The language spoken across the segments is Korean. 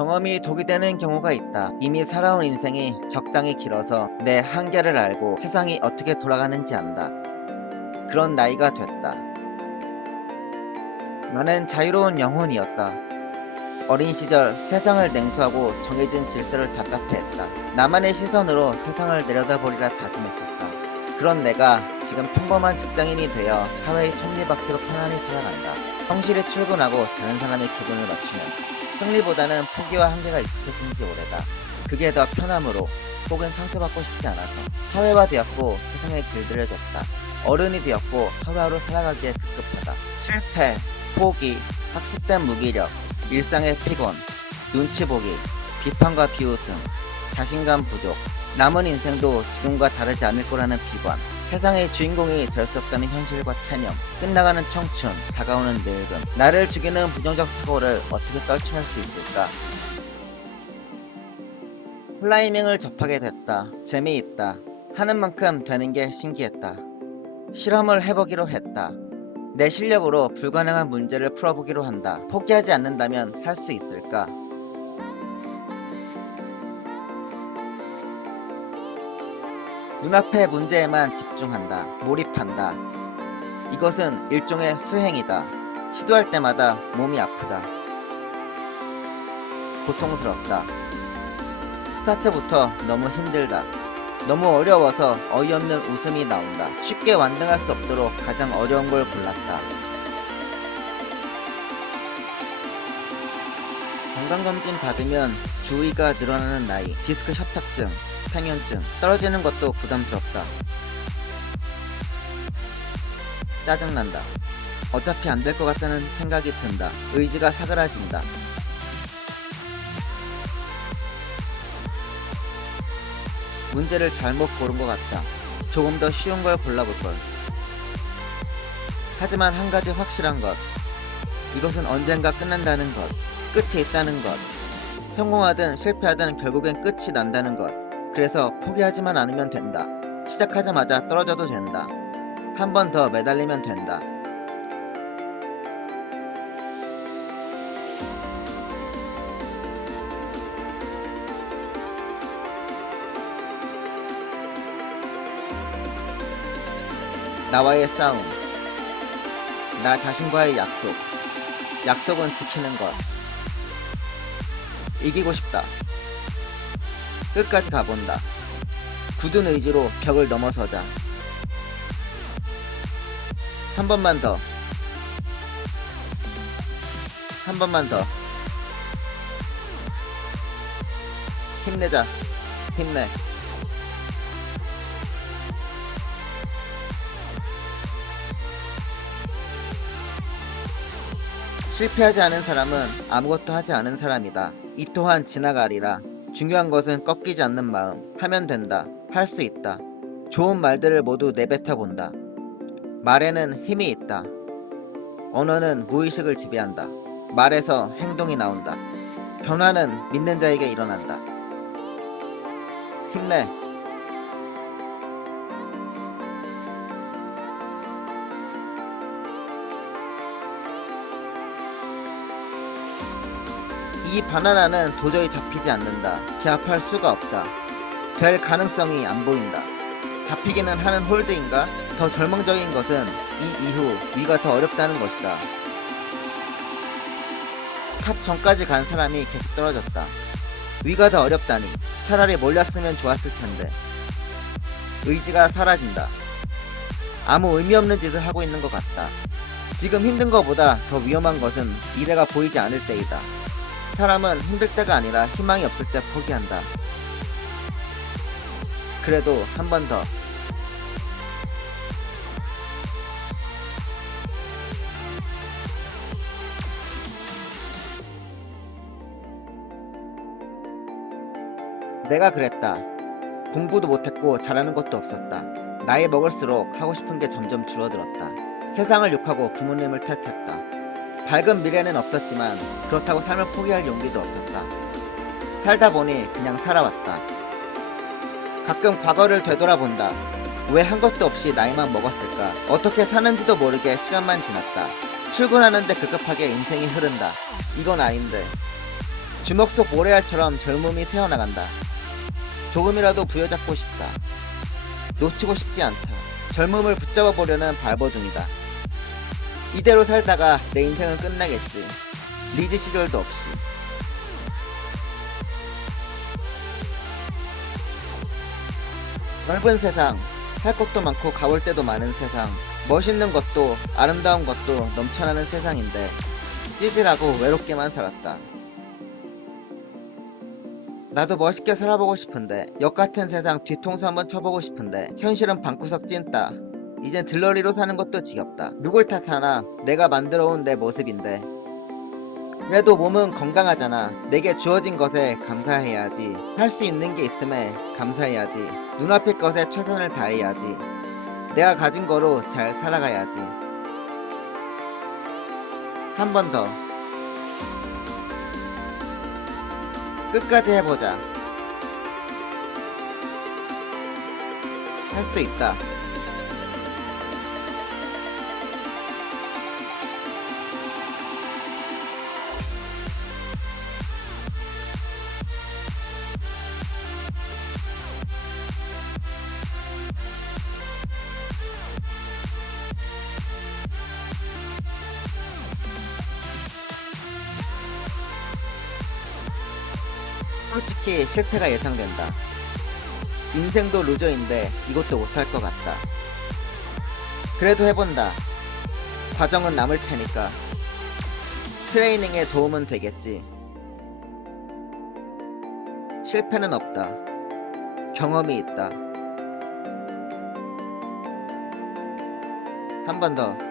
경험이 독이 되는 경우가 있다. 이미 살아온 인생이 적당히 길어서 내 한계를 알고 세상이 어떻게 돌아가는지 안다. 그런 나이가 됐다. 나는 자유로운 영혼이었다. 어린 시절 세상을 냉소하고 정해진 질서를 답답해했다. 나만의 시선으로 세상을 내려다보리라 다짐했었다. 그런 내가 지금 평범한 직장인이 되어 사회의 톱니바퀴로 편안히 살아간다. 성실히 출근하고 다른 사람의 기분을 맞추면서 승리보다는 포기와 한계가 익숙해진 지 오래다. 그게 더 편함으로 혹은 상처받고 싶지 않아서 사회화 되었고 세상에 길들여졌다. 어른이 되었고 하루하루 살아가기에 급급하다. 실패, 포기, 학습된 무기력, 일상의 피곤, 눈치 보기, 비판과 비웃음, 자신감 부족, 남은 인생도 지금과 다르지 않을 거라는 비관, 세상의 주인공이 될 수 없다는 현실과 체념, 끝나가는 청춘, 다가오는 늙음, 나를 죽이는 부정적 사고를 어떻게 떨쳐낼 수 있을까? 클라이밍을 접하게 됐다. 재미있다. 하는 만큼 되는 게 신기했다. 실험을 해보기로 했다. 내 실력으로 불가능한 문제를 풀어보기로 한다. 포기하지 않는다면 할 수 있을까? 눈앞의 문제에만 집중한다. 몰입한다. 이것은 일종의 수행이다. 시도할 때마다 몸이 아프다. 고통스럽다. 스타트부터 너무 힘들다. 너무 어려워서 어이없는 웃음이 나온다. 쉽게 완등할 수 없도록 가장 어려운 걸 골랐다. 건강검진 받으면 주의가 늘어나는 나이, 디스크 협착증, 평현증, 떨어지는 것도 부담스럽다. 짜증난다. 어차피 안 될 것 같다는 생각이 든다. 의지가 사그라진다. 문제를 잘못 고른 것 같다. 조금 더 쉬운 걸 골라볼 걸. 하지만 한 가지 확실한 것. 이것은 언젠가 끝난다는 것. 끝이 있다는 것. 성공하든 실패하든 결국엔 끝이 난다는 것. 그래서 포기하지만 않으면 된다. 시작하자마자 떨어져도 된다. 한 번 더 매달리면 된다. 나와의 싸움. 나 자신과의 약속. 약속은 지키는 것. 이기고 싶다. 끝까지 가본다. 굳은 의지로 벽을 넘어서자. 한 번만 더. 한 번만 더. 힘내자. 힘내. 실패하지 않은 사람은 아무것도 하지 않은 사람이다. 이 또한 지나가리라. 중요한 것은 꺾이지 않는 마음. 하면 된다. 할 수 있다. 좋은 말들을 모두 내뱉어 본다. 말에는 힘이 있다. 언어는 무의식을 지배한다. 말에서 행동이 나온다. 변화는 믿는 자에게 일어난다. 힘내. 이 바나나는 도저히 잡히지 않는다. 제압할 수가 없다. 될 가능성이 안 보인다. 잡히기는 하는 홀드인가? 더 절망적인 것은 이 이후 위가 더 어렵다는 것이다. 탑 전까지 간 사람이 계속 떨어졌다. 위가 더 어렵다니 차라리 몰렸으면 좋았을 텐데. 의지가 사라진다. 아무 의미 없는 짓을 하고 있는 것 같다. 지금 힘든 것보다 더 위험한 것은 미래가 보이지 않을 때이다. 사람은 힘들 때가 아니라 희망이 없을 때 포기한다. 그래도 한 번 더. 내가 그랬다. 공부도 못했고 잘하는 것도 없었다. 나이 먹을수록 하고 싶은 게 점점 줄어들었다. 세상을 욕하고 부모님을 탓했다. 밝은 미래는 없었지만 그렇다고 삶을 포기할 용기도 없었다. 살다 보니 그냥 살아왔다. 가끔 과거를 되돌아본다. 왜 한 것도 없이 나이만 먹었을까? 어떻게 사는지도 모르게 시간만 지났다. 출근하는데 급급하게 인생이 흐른다. 이건 아닌데. 주먹 속 모래알처럼 젊음이 새어나간다. 조금이라도 부여잡고 싶다. 놓치고 싶지 않다. 젊음을 붙잡아 보려는 발버둥이다. 이대로 살다가 내 인생은 끝나겠지. 리즈 시절도 없이. 넓은 세상, 할 것도 많고 가볼 데도 많은 세상, 멋있는 것도 아름다운 것도 넘쳐나는 세상인데 찌질하고 외롭게만 살았다. 나도 멋있게 살아보고 싶은데 역 같은 세상 뒤통수 한번 쳐보고 싶은데 현실은 방구석 찐따. 이젠 들러리로 사는 것도 지겹다. 누굴 탓하나 내가 만들어온 내 모습인데 그래도 몸은 건강하잖아. 내게 주어진 것에 감사해야지. 할 수 있는 게 있음에 감사해야지. 눈앞의 것에 최선을 다해야지. 내가 가진 거로 잘 살아가야지. 한 번 더. 끝까지 해보자. 할 수 있다. 솔직히 실패가 예상된다. 인생도 루저인데 이것도 못할 것 같다. 그래도 해본다. 과정은 남을 테니까. 트레이닝에 도움은 되겠지. 실패는 없다. 경험이 있다. 한 번 더.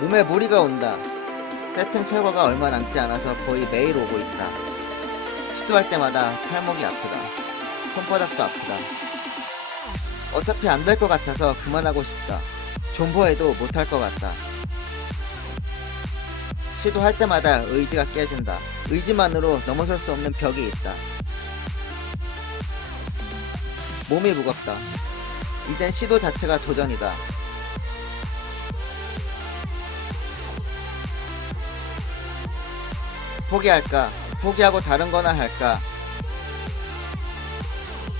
몸에 무리가 온다. 세팅 철거가 얼마 남지 않아서 거의 매일 오고 있다. 시도할 때마다 팔목이 아프다. 손바닥도 아프다. 어차피 안 될 것 같아서 그만하고 싶다. 존버해도 못할 것 같다. 시도할 때마다 의지가 깨진다. 의지만으로 넘어설 수 없는 벽이 있다. 몸이 무겁다. 이젠 시도 자체가 도전이다. 포기할까? 포기하고 다른 거나 할까?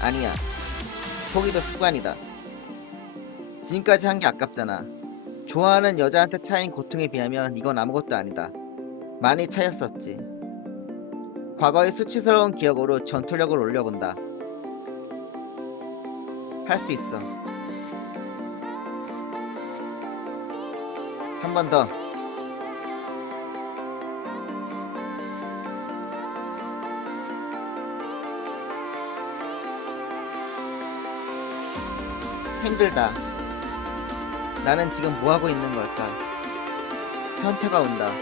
아니야. 포기도 습관이다. 지금까지 한 게 아깝잖아. 좋아하는 여자한테 차인 고통에 비하면 이건 아무것도 아니다. 많이 차였었지. 과거의 수치스러운 기억으로 전투력을 올려본다. 할 수 있어. 한 번 더. 힘들다. 나는 지금 뭐 하고 있는 걸까? 현타가 온다.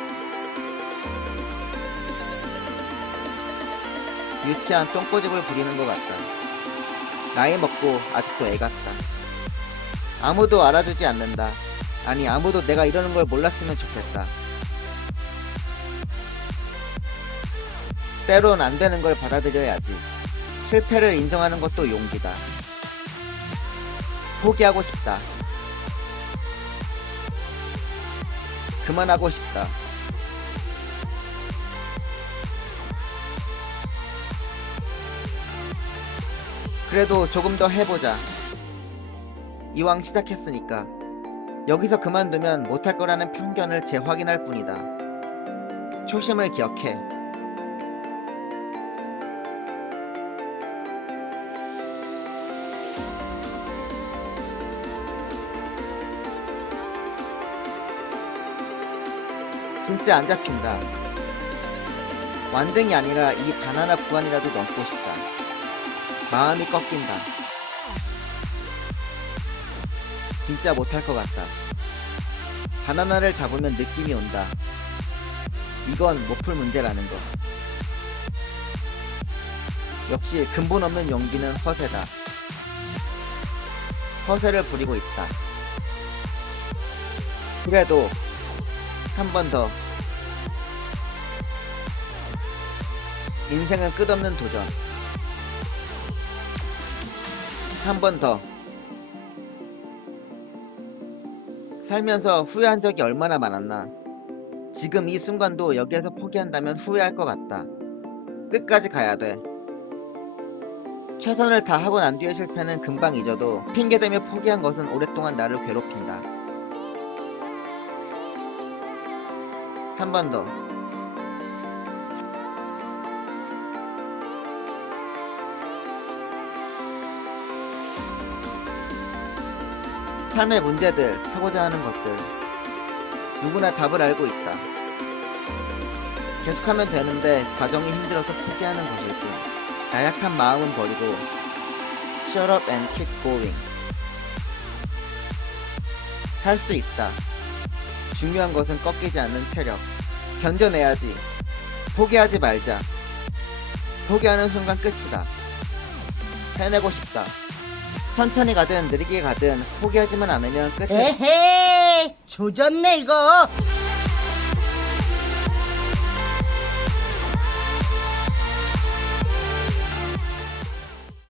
유치한 똥꼬집을 부리는 것 같다. 나이 먹고 아직도 애 같다. 아무도 알아주지 않는다. 아니, 아무도 내가 이러는 걸 몰랐으면 좋겠다. 때론 안 되는 걸 받아들여야지. 실패를 인정하는 것도 용기다. 포기하고 싶다. 그만하고 싶다. 그래도 조금 더 해보자. 이왕 시작했으니까. 여기서 그만두면 못할 거라는 편견을 재확인할 뿐이다. 초심을 기억해. 진짜 안 잡힌다. 완등이 아니라 이 바나나 구간이라도 넘고 싶다. 마음이 꺾인다. 진짜 못할 것 같다. 바나나를 잡으면 느낌이 온다. 이건 못 풀 문제라는 거. 역시 근본 없는 용기는 허세다. 허세를 부리고 있다. 그래도 한 번 더. 인생은 끝없는 도전. 한 번 더. 살면서 후회한 적이 얼마나 많았나. 지금 이 순간도 여기에서 포기한다면 후회할 것 같다. 끝까지 가야 돼. 최선을 다하고 난 뒤의 실패는 금방 잊어도 핑계대며 포기한 것은 오랫동안 나를 괴롭힌다. 한 번 더. 삶의 문제들, 하고자 하는 것들. 누구나 답을 알고 있다. 계속하면 되는데 과정이 힘들어서 포기하는 것일 뿐. 나약한 마음은 버리고 Shut up and keep going. 할 수 있다. 중요한 것은 꺾이지 않는 체력. 견뎌내야지. 포기하지 말자. 포기하는 순간 끝이다. 해내고 싶다. 천천히 가든 느리게 가든 포기하지만 않으면 끝에 에헤이 조졌네 이거